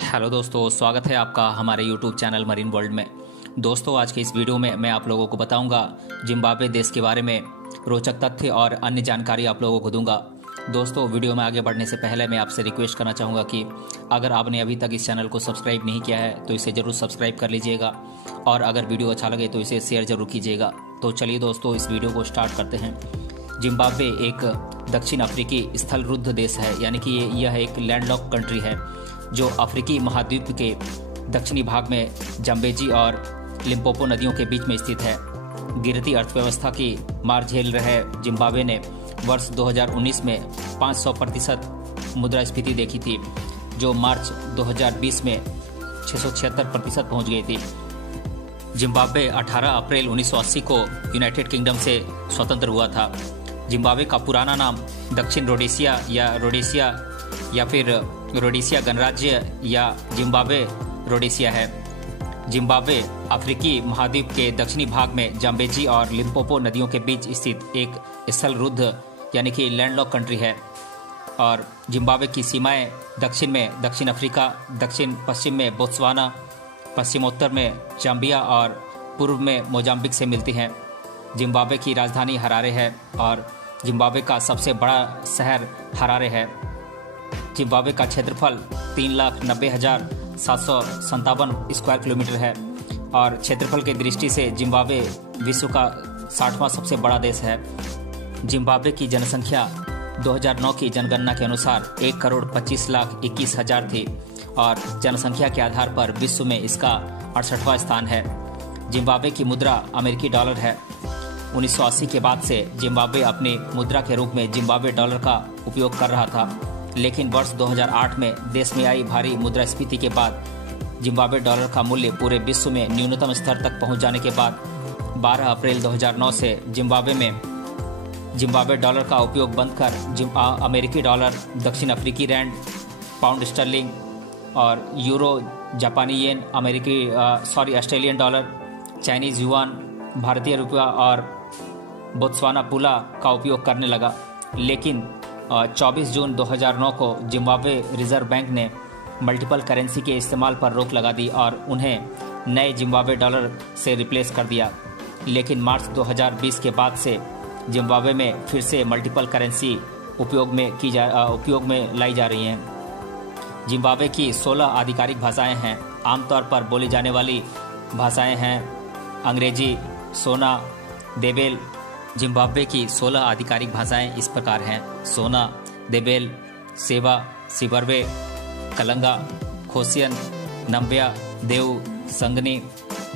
Hello दोस्तों, स्वागत है आपका हमारे यूट्यूब चैनल मरीन वर्ल्ड में। दोस्तों, आज के इस वीडियो में मैं आप लोगों को बताऊंगा जिम्बाब्वे देश के बारे में रोचक तथ्य और अन्य जानकारी आप लोगों को दूंगा। दोस्तों, वीडियो में आगे बढ़ने से पहले मैं आपसे रिक्वेस्ट करना चाहूँगा कि अगर आपने अभी तक इस चैनल को सब्सक्राइब नहीं किया है तो इसे ज़रूर सब्सक्राइब कर लीजिएगा और अगर वीडियो अच्छा लगे तो इसे शेयर ज़रूर कीजिएगा। तो चलिए दोस्तों, इस वीडियो को स्टार्ट करते हैं। जिम्बाब्वे एक दक्षिण अफ्रीकी स्थल रुद्ध देश है, यानी कि यह एक लैंडलॉक कंट्री है जो अफ्रीकी महाद्वीप के दक्षिणी भाग में जम्बेजी और लिम्पोपो नदियों के बीच में स्थित है। गिरती अर्थव्यवस्था की मार झेल रहे जिम्बाब्वे ने वर्ष 2019 में 500% मुद्रास्फीति देखी थी, जो मार्च 2020 में 676% पहुंच गई थी। जिम्बाब्वे 18 अप्रैल 1980 को यूनाइटेड किंगडम से स्वतंत्र हुआ था। जिम्बाब्वे का पुराना नाम दक्षिण रोडेशिया या फिर रोडेशिया गणराज्य या जिम्बाब्वे रोडेशिया है। जिम्बाब्वे अफ्रीकी महाद्वीप के दक्षिणी भाग में जम्बेजी और लिम्पोपो नदियों के बीच स्थित एक स्थल रुद्ध यानी कि लैंडलॉक कंट्री है और जिम्बाब्वे की सीमाएं दक्षिण में दक्षिण अफ्रीका, दक्षिण पश्चिम में बोत्सवाना, पश्चिमोत्तर में जाम्बिया और पूर्व में मोजाम्बिक से मिलती हैं। जिम्बाब्वे की राजधानी हरारे है और जिम्बाब्वे का सबसे बड़ा शहर हरारे है। जिम्बाब्वे का क्षेत्रफल 3,90,757 स्क्वायर किलोमीटर है और क्षेत्रफल की दृष्टि से जिम्बाब्वे विश्व का 60वां सबसे बड़ा देश है। जिम्बाब्वे की जनसंख्या 2009 की जनगणना के अनुसार 1,25,21,000 थी और जनसंख्या के आधार पर विश्व में इसका 68वां स्थान है। जिम्बाब्वे की मुद्रा अमेरिकी डॉलर है। 1980 के बाद से जिम्बाब्वे अपनी मुद्रा के रूप में जिम्बाब्वे डॉलर का उपयोग कर रहा था, लेकिन वर्ष 2008 में देश में आई भारी मुद्रास्फीति के बाद जिम्बाब्वे डॉलर का मूल्य पूरे विश्व में न्यूनतम स्तर तक पहुंच जाने के बाद 12 अप्रैल 2009 से जिम्बाब्वे डॉलर का उपयोग बंद कर अमेरिकी डॉलर, दक्षिण अफ्रीकी रैंड, पाउंड स्टर्लिंग और यूरो, जापानी येन, ऑस्ट्रेलियन डॉलर, चाइनीज युआन, भारतीय रुपया और बोत्सवाना पुला का उपयोग करने लगा। लेकिन 24 जून 2009 को जिम्बाब्वे रिजर्व बैंक ने मल्टीपल करेंसी के इस्तेमाल पर रोक लगा दी और उन्हें नए जिम्बाब्वे डॉलर से रिप्लेस कर दिया। लेकिन मार्च 2020 के बाद से जिम्बाब्वे में फिर से मल्टीपल करेंसी उपयोग में लाई जा रही हैं। जिम्बाब्वे की 16 आधिकारिक भाषाएं हैं। आमतौर पर बोली जाने वाली भाषाएं हैं अंग्रेजी, सोना, देबेल। जिम्बाब्वे की 16 आधिकारिक भाषाएं इस प्रकार हैं: सोना, देबेल, सेवा, सिबर्वे, कलंगा, खोसियन, नम्बिया, देव, संगनी,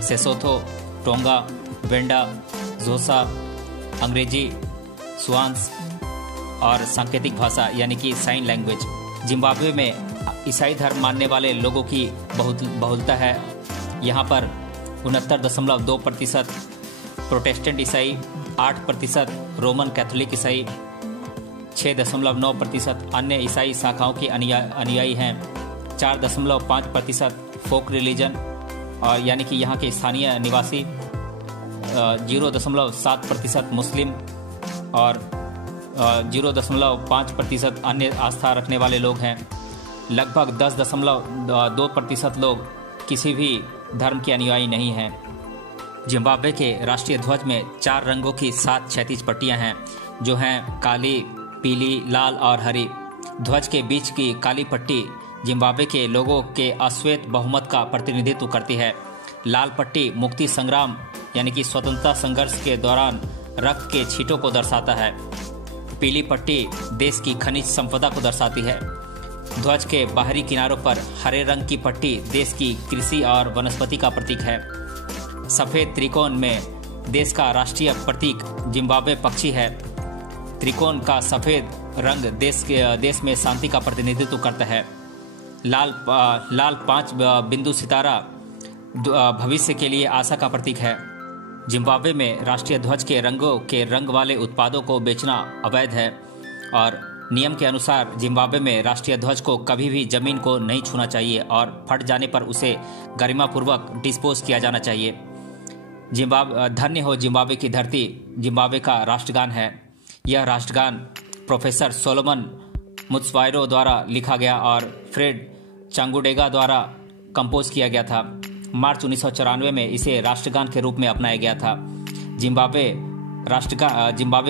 सेसोथो, टोंगा, वेंडा, जोसा, अंग्रेजी, स्वांस और सांकेतिक भाषा यानी कि साइन लैंग्वेज। जिम्बाब्वे में ईसाई धर्म मानने वाले लोगों की बहुलता है। यहाँ पर 69.2% प्रोटेस्टेंट ईसाई, 8% रोमन कैथोलिक ईसाई, 6.9% अन्य ईसाई शाखाओं के अनुयायी हैं, 4.5% फोक रिलीजन और यानी कि यहाँ के स्थानीय निवासी, 0.7% मुस्लिम और 0.5% अन्य आस्था रखने वाले लोग हैं। लगभग 10.2% लोग किसी भी धर्म के अनुयायी नहीं हैं। जिम्बाब्वे के राष्ट्रीय ध्वज में 4 रंगों की 7 क्षैतिज पट्टियां हैं, जो हैं काली, पीली, लाल और हरी। ध्वज के बीच की काली पट्टी जिम्बाब्वे के लोगों के अश्वेत बहुमत का प्रतिनिधित्व करती है। लाल पट्टी मुक्ति संग्राम यानी कि स्वतंत्रता संघर्ष के दौरान रक्त के छींटों को दर्शाता है। पीली पट्टी देश की खनिज संपदा को दर्शाती है। ध्वज के बाहरी किनारों पर हरे रंग की पट्टी देश की कृषि और वनस्पति का प्रतीक है। सफेद त्रिकोण में देश का राष्ट्रीय प्रतीक जिम्बाब्वे पक्षी है। त्रिकोण का सफेद रंग देश में शांति का प्रतिनिधित्व करता है। लाल 5 बिंदु सितारा भविष्य के लिए आशा का प्रतीक है। जिम्बाब्वे में राष्ट्रीय ध्वज के रंगों के रंग वाले उत्पादों को बेचना अवैध है और नियम के अनुसार जिम्बाब्वे में राष्ट्रीय ध्वज को कभी भी जमीन को नहीं छूना चाहिए और फट जाने पर उसे गरिमापूर्वक डिस्पोज किया जाना चाहिए। धन्य हो जिम्बाब्वे की धरती जिम्बाब्वे का राष्ट्रगान है। यह राष्ट्रगान प्रोफेसर सोलोमन मुत्सवायरो द्वारा लिखा गया और फ्रेड चांगुडेगा द्वारा कंपोज किया गया था। मार्च 1994 में इसे राष्ट्रगान के रूप में अपनाया गया था। जिम्बाब्वे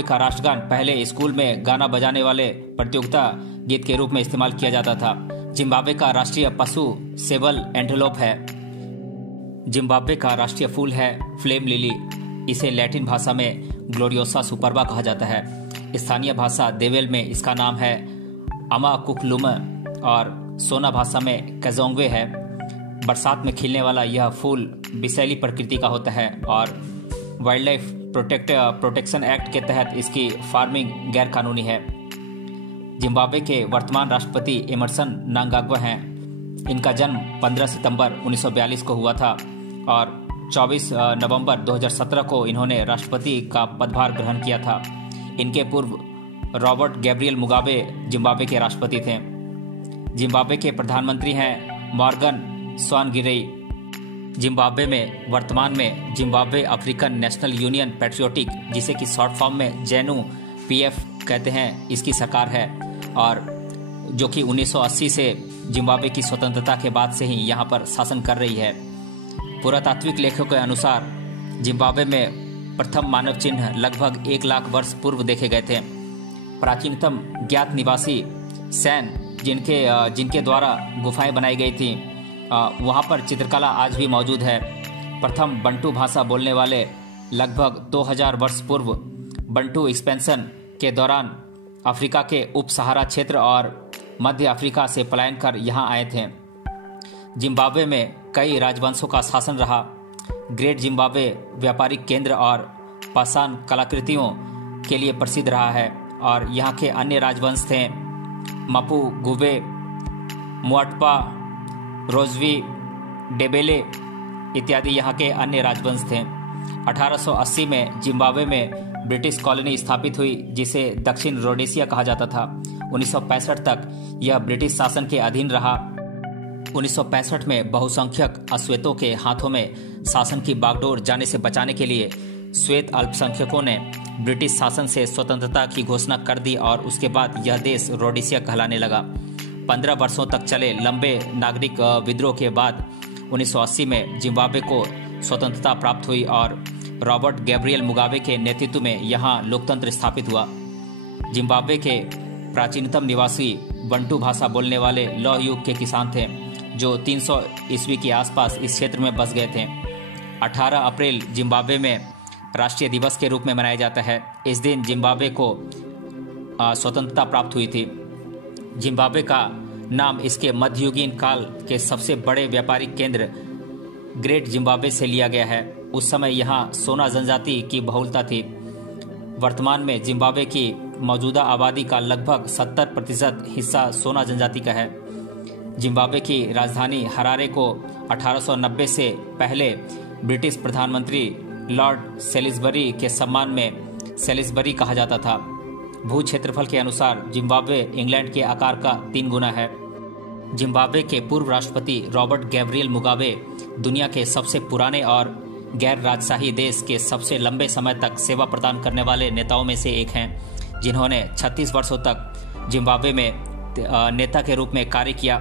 का राष्ट्रगान पहले स्कूल में गाना बजाने वाले प्रतियोगिता गीत के रूप में इस्तेमाल किया जाता था। जिम्बाब्वे का राष्ट्रीय पशु सेबल एंटेलोप है। जिम्बाब्वे का राष्ट्रीय फूल है फ्लेम लिली। इसे लैटिन भाषा में ग्लोरियोसा सुपरबा कहा जाता है। स्थानीय भाषा देवेल में इसका नाम है अमाकुकलुम और सोना भाषा में कजोंगवे है। बरसात में खिलने वाला यह फूल विषैली प्रकृति का होता है और वाइल्ड लाइफ प्रोटेक्शन एक्ट के तहत इसकी फार्मिंग गैर कानूनी है। जिम्बाब्वे के वर्तमान राष्ट्रपति एमरसन मनांगाग्वा हैं। इनका जन्म 15 सितंबर 1942 को हुआ था और 24 नवंबर 2017 को इन्होंने राष्ट्रपति का पदभार ग्रहण किया था। इनके पूर्व रॉबर्ट गैब्रियल मुगाबे जिम्बाब्वे के राष्ट्रपति थे। जिम्बाब्वे के प्रधानमंत्री हैं मॉर्गन स्वानगिरेई। जिम्बाब्वे में वर्तमान में Zimbabwe African national union patriotic, जिसे कि शॉर्ट फॉर्म में जेनू पीएफ कहते हैं, इसकी सरकार है और जो कि 1980 से जिम्बाब्वे की स्वतंत्रता के बाद से ही यहाँ पर शासन कर रही है। पुरातात्विक लेखों के अनुसार जिम्बाब्वे में प्रथम मानव चिन्ह लगभग 1 लाख वर्ष पूर्व देखे गए थे। प्राचीनतम ज्ञात निवासी सैन जिनके द्वारा गुफाएं बनाई गई थी, वहाँ पर चित्रकला आज भी मौजूद है। प्रथम बंटू भाषा बोलने वाले लगभग 2000 वर्ष पूर्व बंटू एक्सपेंशन के दौरान अफ्रीका के उप सहारा क्षेत्र और मध्य अफ्रीका से पलायन कर यहाँ आए थे। जिम्बाब्वे में कई राजवंशों का शासन रहा। ग्रेट जिम्बाब्वे व्यापारिक केंद्र और पाषाण कलाकृतियों के लिए प्रसिद्ध रहा है और यहाँ के अन्य राजवंश थे मपू गुबे, मुअटपा, रोजवी, डेबेले इत्यादि यहाँ के अन्य राजवंश थे। 1880 में जिम्बाब्वे में ब्रिटिश कॉलोनी स्थापित हुई जिसे दक्षिण रोडेशिया कहा जाता था। 1965 तक यह ब्रिटिश शासन के अधीन रहा। 1965 में बहुसंख्यक अश्वेतों के हाथों में शासन की बागडोर जाने से बचाने के लिए श्वेत अल्पसंख्यकों ने ब्रिटिश शासन से स्वतंत्रता की घोषणा कर दी और उसके बाद यह देश रोडेशिया कहलाने लगा। 15 वर्षों तक चले लंबे नागरिक विद्रोह के बाद 1980 में जिम्बाब्वे को स्वतंत्रता प्राप्त हुई और रॉबर्ट गैब्रियल मुगाबे के नेतृत्व में यहाँ लोकतंत्र स्थापित हुआ। जिम्बाब्वे के प्राचीनतम निवासी बंटू भाषा बोलने वाले लौह युग के किसान थे जो 300 ईस्वी के आसपास इस क्षेत्र में बस गए थे। 18 अप्रैल जिम्बाब्वे में राष्ट्रीय दिवस के रूप में मनाया जाता है। इस दिन जिम्बाब्वे को स्वतंत्रता प्राप्त हुई थी। जिम्बाब्वे का नाम इसके मध्ययुगीन काल के सबसे बड़े व्यापारिक केंद्र ग्रेट जिम्बाब्वे से लिया गया है। उस समय यहाँ सोना जनजाति की बहुलता थी। वर्तमान में जिम्बाब्वे की मौजूदा आबादी का लगभग 70% हिस्सा सोना जनजाति का है। जिम्बाब्वे की राजधानी हरारे को 1890 से पहले ब्रिटिश प्रधानमंत्री लॉर्ड सेलिसबरी के सम्मान में सेलिसबरी कहा जाता था। भू क्षेत्रफल के अनुसार जिम्बाब्वे इंग्लैंड के आकार का 3 गुना है। जिम्बाब्वे के पूर्व राष्ट्रपति रॉबर्ट गैब्रियल मुगाबे दुनिया के सबसे पुराने और गैर राजशाही देश के सबसे लंबे समय तक सेवा प्रदान करने वाले नेताओं में से एक हैं, जिन्होंने 36 वर्षों तक जिम्बाब्वे में नेता के रूप में कार्य किया।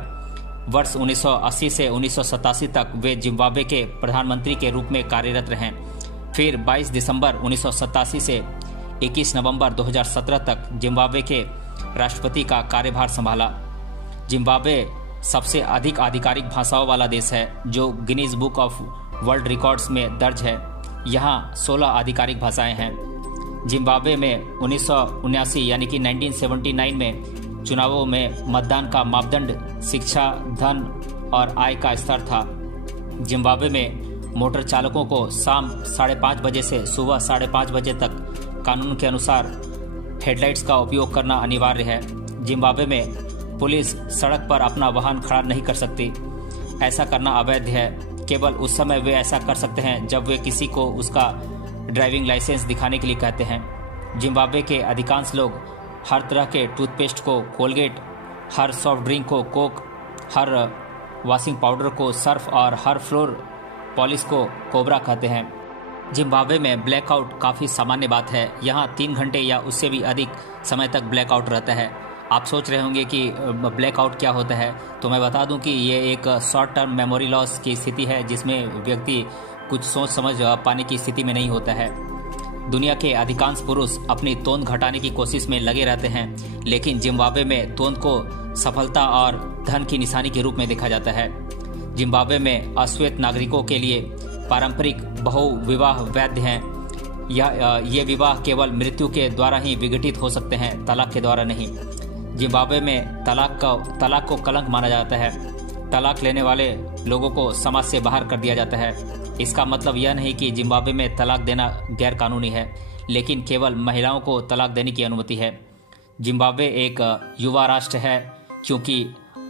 वर्ष 1980 से 1987 तक वे जिम्बाब्वे के प्रधानमंत्री के रूप में कार्यरत रहे। फिर 22 दिसंबर 1987 से 21 नवंबर 2017 तक जिम्बाब्वे के राष्ट्रपति का कार्यभार संभाला। जिम्बाब्वे सबसे अधिक आधिकारिक भाषाओं वाला देश है जो Guinness book of world records में दर्ज है। यहाँ 16 आधिकारिक भाषाएं हैं। जिम्बाब्वे में 1979 यानी कि 1979 में चुनावों में मतदान का मापदंड शिक्षा, धन और आय का स्तर था। जिम्बाब्वे में मोटर चालकों को शाम 5:30 बजे से सुबह 5:30 बजे तक कानून के अनुसार हेडलाइट्स का उपयोग करना अनिवार्य है। जिम्बाब्वे में पुलिस सड़क पर अपना वाहन खड़ा नहीं कर सकती। ऐसा करना अवैध है। केवल उस समय वे ऐसा कर सकते हैं जब वे किसी को उसका ड्राइविंग लाइसेंस दिखाने के लिए कहते हैं। जिम्बाब्वे के अधिकांश लोग हर तरह के टूथपेस्ट को कोलगेट, हर सॉफ्ट ड्रिंक को कोक, हर वॉशिंग पाउडर को सर्फ और हर फ्लोर पॉलिश को कोबरा कहते हैं। जिम्बाब्वे में ब्लैकआउट काफ़ी सामान्य बात है। यहाँ 3 घंटे या उससे भी अधिक समय तक ब्लैकआउट रहता है। आप सोच रहे होंगे कि ब्लैकआउट क्या होता है, तो मैं बता दूं कि ये एक शॉर्ट टर्म मेमोरी लॉस की स्थिति है जिसमें व्यक्ति कुछ सोच समझ पाने की स्थिति में नहीं होता है। दुनिया के अधिकांश पुरुष अपनी तोंद घटाने की कोशिश में लगे रहते हैं, लेकिन जिम्बाब्वे में तोंद को सफलता और धन की निशानी के रूप में देखा जाता है। जिम्बाब्वे में अश्वेत नागरिकों के लिए पारंपरिक बहुविवाह वैध हैं। ये विवाह केवल मृत्यु के द्वारा ही विघटित हो सकते हैं, तलाक के द्वारा नहीं। जिम्बाब्वे में तलाक को कलंक माना जाता है। तलाक लेने वाले लोगों को समाज से बाहर कर दिया जाता है। इसका मतलब यह नहीं कि जिम्बाब्वे में तलाक देना गैर कानूनी है, लेकिन केवल महिलाओं को तलाक देने की अनुमति है। जिम्बाब्वे एक युवा राष्ट्र है क्योंकि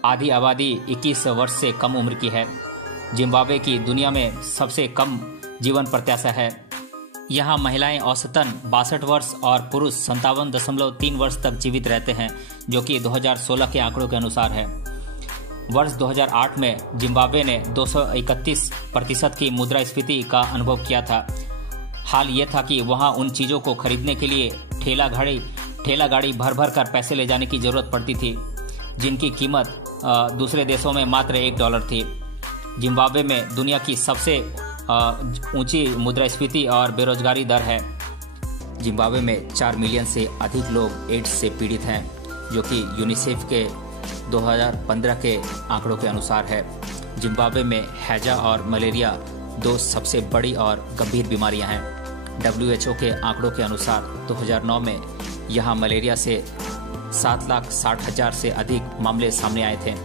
आधी आबादी 21 वर्ष से कम उम्र की है। जिम्बाब्वे की दुनिया में सबसे कम जीवन प्रत्याशा है। यहाँ महिलाएं औसतन 62 वर्ष और पुरुष 57.3 वर्ष तक जीवित रहते हैं, जो कि 2016 के आंकड़ों के अनुसार है। वर्ष 2008 में जिम्बाब्वे ने 231% की मुद्रास्फीति का अनुभव किया था। हाल ये था कि वहाँ उन चीज़ों को खरीदने के लिए ठेला गाड़ी भर भर कर पैसे ले जाने की जरूरत पड़ती थी, जिनकी कीमत दूसरे देशों में मात्र $1 थी। जिम्बाब्वे में दुनिया की सबसे ऊंची मुद्रास्फीति और बेरोजगारी दर है। जिम्बाब्वे में 4 मिलियन से अधिक लोग एड्स से पीड़ित हैं, जो कि यूनिसेफ के 2015 के आंकड़ों के अनुसार है। जिम्बाब्वे में हैजा और मलेरिया 2 सबसे बड़ी और गंभीर बीमारियां हैं। WHO के आंकड़ों के अनुसार 2009 में यहां मलेरिया से 7,60,000 से अधिक मामले सामने आए थे।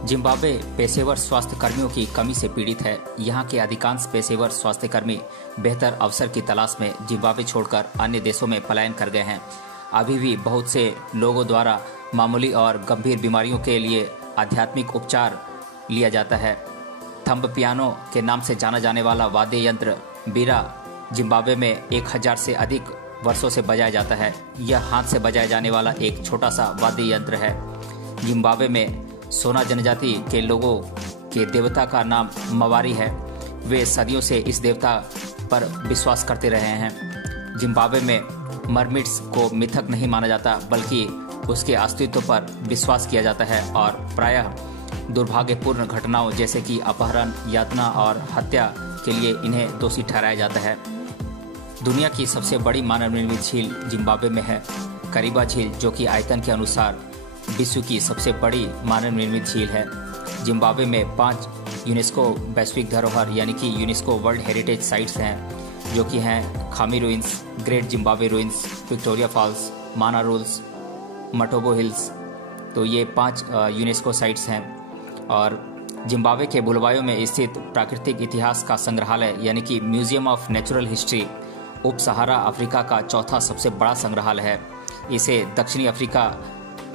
जिम्बाब्वे पेशेवर स्वास्थ्य कर्मियों की कमी से पीड़ित है। यहाँ के अधिकांश पेशेवर स्वास्थ्य कर्मी बेहतर अवसर की तलाश में जिम्बाब्वे छोड़कर अन्य देशों में पलायन कर गए हैं। अभी भी बहुत से लोगों द्वारा मामूली और गंभीर बीमारियों के लिए आध्यात्मिक उपचार लिया जाता है। थंब पियानो के नाम से जाना जाने वाला वाद्य यंत्र बीरा जिम्बाब्वे में 1000 से अधिक वर्षों से बजाया जाता है। यह हाथ से बजाया जाने वाला एक छोटा सा वाद्य यंत्र है। जिम्बाब्वे में सोना जनजाति के लोगों के देवता का नाम मवारी है। वे सदियों से इस देवता पर विश्वास करते रहे हैं। जिम्बाब्वे में मरमिट्स को मिथक नहीं माना जाता, बल्कि उसके अस्तित्व पर विश्वास किया जाता है और प्रायः दुर्भाग्यपूर्ण घटनाओं जैसे कि अपहरण, यातना और हत्या के लिए इन्हें दोषी ठहराया जाता है। दुनिया की सबसे बड़ी मानव निर्मित झील जिम्बाब्वे में है। करीबा झील, जो कि आयतन के अनुसार विश्व की सबसे बड़ी मानव निर्मित झील है। जिम्बाब्वे में 5 यूनेस्को वैश्विक धरोहर यानी कि यूनेस्को वर्ल्ड हेरिटेज साइट्स हैं, जो कि हैं Khami ruins, Great Zimbabwe ruins, Victoria Falls, Mana Pools, Matobo Hills. तो ये 5 यूनेस्को साइट्स हैं। और जिम्बाब्वे के बुलवायो में स्थित प्राकृतिक इतिहास का संग्रहालय यानी कि म्यूजियम ऑफ नेचुरल हिस्ट्री उप सहारा अफ्रीका का चौथा सबसे बड़ा संग्रहालय है। इसे दक्षिणी अफ्रीका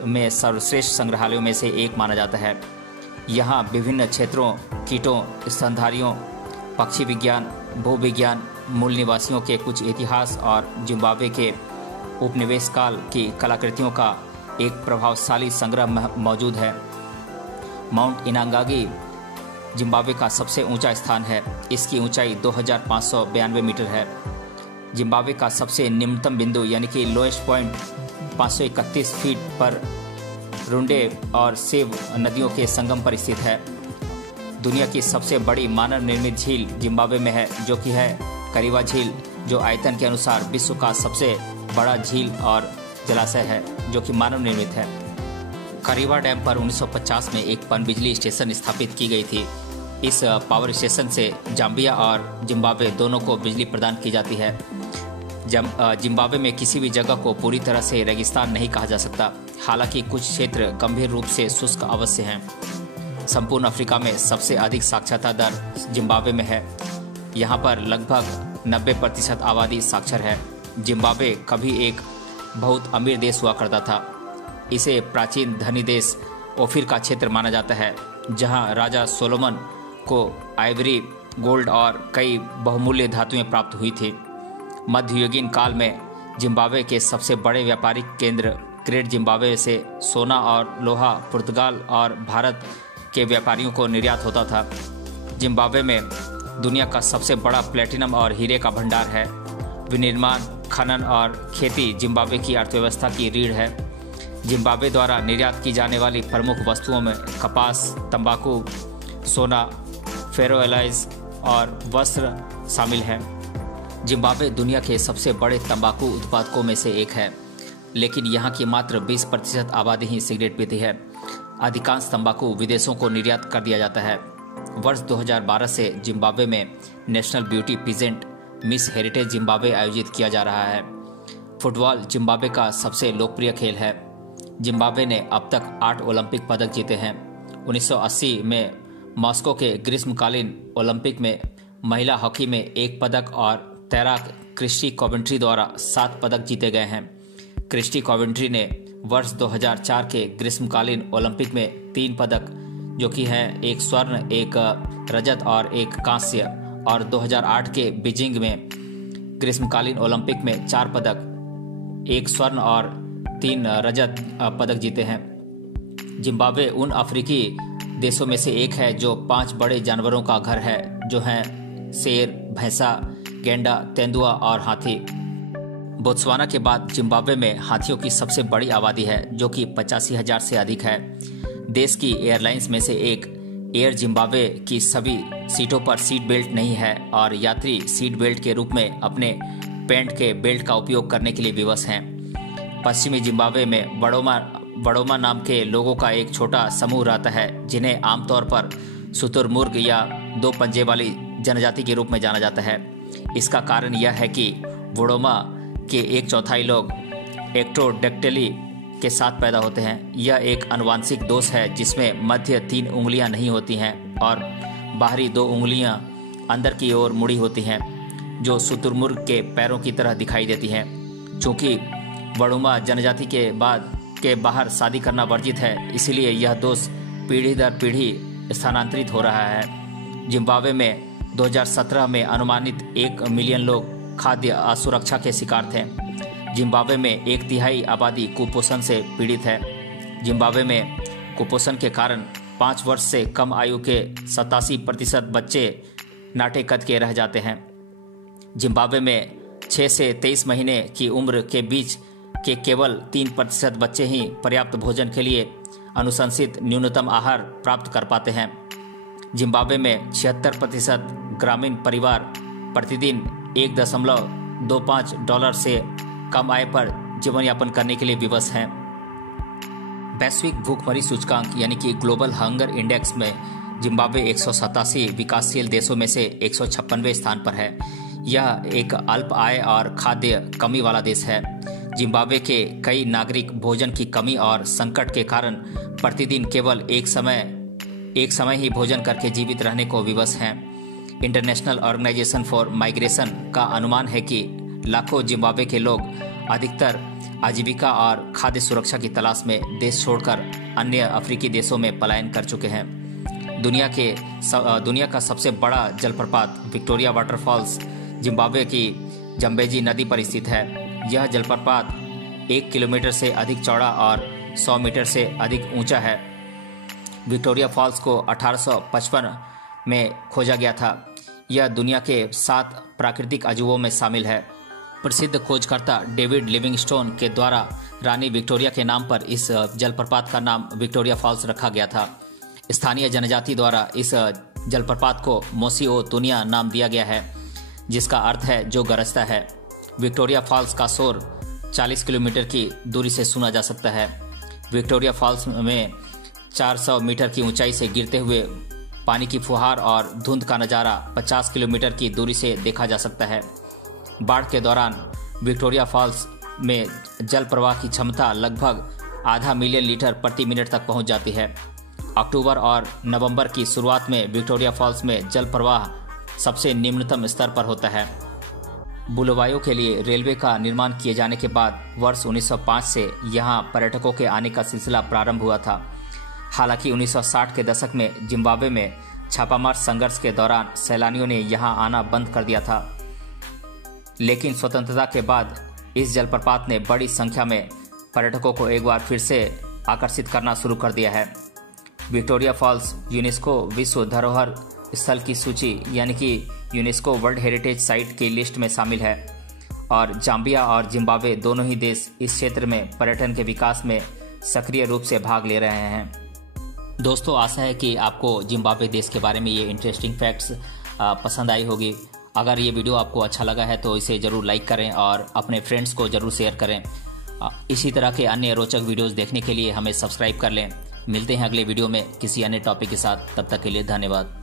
में सर्वश्रेष्ठ संग्रहालयों में से एक माना जाता है। यहाँ विभिन्न क्षेत्रों, कीटों, स्तनधारियों, पक्षी विज्ञान, भूविज्ञान, मूल निवासियों के कुछ इतिहास और जिम्बाब्वे के उपनिवेश काल की कलाकृतियों का एक प्रभावशाली संग्रह मौजूद है। माउंट इनांगागी जिम्बाब्वे का सबसे ऊंचा स्थान है। इसकी ऊंचाई 2592 मीटर है। जिम्बाब्वे का सबसे निम्नतम बिंदु यानी कि लोएस्ट पॉइंट 531 फीट पर रुंडे और सेव नदियों के संगम पर स्थित है। दुनिया की सबसे बड़ी मानव निर्मित झील जिम्बाब्वे में है, जो कि है करीबा झील, जो आयतन के अनुसार विश्व का सबसे बड़ा झील और जलाशय है, जो कि मानव निर्मित है। करीबा डैम पर 1950 में एक पनबिजली स्टेशन स्थापित की गई थी। इस पावर स्टेशन से जाम्बिया और जिम्बाब्वे दोनों को बिजली प्रदान की जाती है। जिम्बाब्वे में किसी भी जगह को पूरी तरह से रेगिस्तान नहीं कहा जा सकता, हालांकि कुछ क्षेत्र गंभीर रूप से शुष्क अवश्य हैं। संपूर्ण अफ्रीका में सबसे अधिक साक्षरता दर जिम्बाब्वे में है। यहाँ पर लगभग 90% आबादी साक्षर है। जिम्बाब्वे कभी एक बहुत अमीर देश हुआ करता था। इसे प्राचीन धनी देश ओफिर का क्षेत्र माना जाता है, जहाँ राजा सोलोमन को आइवरी, गोल्ड और कई बहुमूल्य धातुएं प्राप्त हुई थी। मध्ययुगीन काल में जिम्बाब्वे के सबसे बड़े व्यापारिक केंद्र ग्रेट जिम्बाब्वे से सोना और लोहा पुर्तगाल और भारत के व्यापारियों को निर्यात होता था। जिम्बाब्वे में दुनिया का सबसे बड़ा प्लेटिनम और हीरे का भंडार है। विनिर्माण, खनन और खेती जिम्बाब्वे की अर्थव्यवस्था की रीढ़ है। जिम्बाब्वे द्वारा निर्यात की जाने वाली प्रमुख वस्तुओं में कपास, तंबाकू, सोना, फेरो एलाइज और वस्त्र शामिल हैं। जिम्बाब्वे दुनिया के सबसे बड़े तंबाकू उत्पादकों में से एक है, लेकिन यहाँ की मात्र 20% आबादी ही सिगरेट पीती है। अधिकांश तंबाकू विदेशों को निर्यात कर दिया जाता है। वर्ष 2012 से जिम्बाब्वे में national beauty peasant miss heritage Zimbabwe आयोजित किया जा रहा है। फुटबॉल जिम्बाब्वे का सबसे लोकप्रिय खेल है। जिम्बाब्वे ने अब तक 8 ओलंपिक पदक जीते हैं। 1980 में मॉस्को के ग्रीष्मकालीन ओलंपिक में महिला हॉकी में 1 पदक और तैराक क्रिस्टी कॉवेंट्री द्वारा 7 पदक जीते गए हैं। क्रिस्टी कॉवेंट्री ने वर्ष 2004 के ग्रीष्मकालीन ओलंपिक में 3 पदक, जो कि है 1 स्वर्ण, 1 रजत और 1 कांस्य, और 2008 के बीजिंग में ग्रीष्मकालीन ओलंपिक में 4 पदक, 1 स्वर्ण और 3 रजत पदक जीते हैं। जिम्बाब्वे उन अफ्रीकी देशों में से एक है जो 5 बड़े जानवरों का घर है, जो हैं शेर, भैंसा, गैंडा, तेंदुआ और हाथी। बोत्सवाना के बाद जिम्बाब्वे में हाथियों की सबसे बड़ी आबादी है, जो कि 85,000 से अधिक है। देश की एयरलाइंस में से एक एयर जिम्बाब्वे की सभी सीटों पर सीट बेल्ट नहीं है और यात्री सीट बेल्ट के रूप में अपने पैंट के बेल्ट का उपयोग करने के लिए विवश हैं। पश्चिमी जिम्बाब्वे में बड़ोमा नाम के लोगों का एक छोटा समूह रहता है, जिन्हें आमतौर पर शुतुरमुर्ग या 2 पंजे वाली जनजाति के रूप में जाना जाता है। इसका कारण यह है कि बड़ोमा के 1/4 लोग एक्टोडेक्टिली के साथ पैदा होते हैं। यह एक आनुवंशिक दोष है जिसमें मध्य 3 उंगलियां नहीं होती हैं और बाहरी 2 उंगलियां अंदर की ओर मुड़ी होती हैं, जो शुतुरमुर्ग के पैरों की तरह दिखाई देती हैं। चूंकि बड़ुमा जनजाति के बाहर शादी करना वर्जित है, इसलिए यह दोष पीढ़ी दर पीढ़ी स्थानांतरित हो रहा है। जिम्बाब्वे में 2017 में अनुमानित 1 मिलियन लोग खाद्य असुरक्षा के शिकार थे। जिम्बाब्वे में 1/3 आबादी कुपोषण से पीड़ित है। जिम्बाब्वे में कुपोषण के कारण 5 वर्ष से कम आयु के 87% बच्चे नाटे कद के रह जाते हैं। जिम्बाब्वे में 6 से 23 महीने की उम्र के बीच के केवल 3% बच्चे ही पर्याप्त भोजन के लिए अनुशंसित न्यूनतम आहार प्राप्त कर पाते हैं। जिम्बाब्वे में 76% ग्रामीण परिवार प्रतिदिन $1.25 से कम आय पर जीवन यापन करने के लिए विवश हैं। वैश्विक भूखमरी सूचकांक यानी कि ग्लोबल हंगर इंडेक्स में जिम्बाब्वे 187 विकासशील देशों में से 156वें स्थान पर है। यह एक अल्प आय और खाद्य कमी वाला देश है। जिम्बाब्वे के कई नागरिक भोजन की कमी और संकट के कारण प्रतिदिन केवल एक समय ही भोजन करके जीवित रहने को विवश हैं। इंटरनेशनल ऑर्गेनाइजेशन फॉर माइग्रेशन का अनुमान है कि लाखों जिम्बाब्वे के लोग अधिकतर आजीविका और खाद्य सुरक्षा की तलाश में देश छोड़कर अन्य अफ्रीकी देशों में पलायन कर चुके हैं। दुनिया का सबसे बड़ा जलप्रपात विक्टोरिया वाटरफॉल्स जिम्बाब्वे की जम्बेजी नदी पर स्थित है। यह जलप्रपात 1 किलोमीटर से अधिक चौड़ा और 100 मीटर से अधिक ऊंचा है। विक्टोरिया फॉल्स को 1855 में खोजा गया था। यह दुनिया के 7 प्राकृतिक अजूबों में शामिल है। प्रसिद्ध खोजकर्ता डेविड लिविंगस्टोन के द्वारा रानी विक्टोरिया के नाम पर इस जलप्रपात का नाम विक्टोरिया फॉल्स रखा गया था। स्थानीय जनजाति द्वारा इस जलप्रपात को मोसी-ओ तुनिया नाम दिया गया है, जिसका अर्थ है जो गरजता है। विक्टोरिया फॉल्स का शोर 40 किलोमीटर की दूरी से सुना जा सकता है। विक्टोरिया फॉल्स में 400 मीटर की ऊंचाई से गिरते हुए पानी की फुहार और धुंध का नज़ारा 50 किलोमीटर की दूरी से देखा जा सकता है। बाढ़ के दौरान विक्टोरिया फॉल्स में जल प्रवाह की क्षमता लगभग आधा मिलियन लीटर प्रति मिनट तक पहुंच जाती है। अक्टूबर और नवंबर की शुरुआत में विक्टोरिया फॉल्स में जल प्रवाह सबसे निम्नतम स्तर पर होता है। बुलवायों के लिए रेलवे का निर्माण किए जाने के बाद वर्ष 1905 से यहां पर्यटकों के आने का सिलसिला प्रारंभ हुआ था। हालांकि 1960 के दशक में जिम्बाब्वे में छापामार संघर्ष के दौरान सैलानियों ने यहां आना बंद कर दिया था, लेकिन स्वतंत्रता के बाद इस जलप्रपात ने बड़ी संख्या में पर्यटकों को एक बार फिर से आकर्षित करना शुरू कर दिया है। विक्टोरिया फॉल्स यूनेस्को विश्व धरोहर स्थल की सूची यानी कि यूनेस्को वर्ल्ड हेरिटेज साइट की लिस्ट में शामिल है और जाम्बिया और जिम्बाब्वे दोनों ही देश इस क्षेत्र में पर्यटन के विकास में सक्रिय रूप से भाग ले रहे हैं। दोस्तों, आशा है कि आपको जिम्बाब्वे देश के बारे में ये इंटरेस्टिंग फैक्ट्स पसंद आई होगी। अगर ये वीडियो आपको अच्छा लगा है तो इसे ज़रूर लाइक करें और अपने फ्रेंड्स को ज़रूर शेयर करें। इसी तरह के अन्य रोचक वीडियोस देखने के लिए हमें सब्सक्राइब कर लें। मिलते हैं अगले वीडियो में किसी अन्य टॉपिक के साथ। तब तक के लिए धन्यवाद।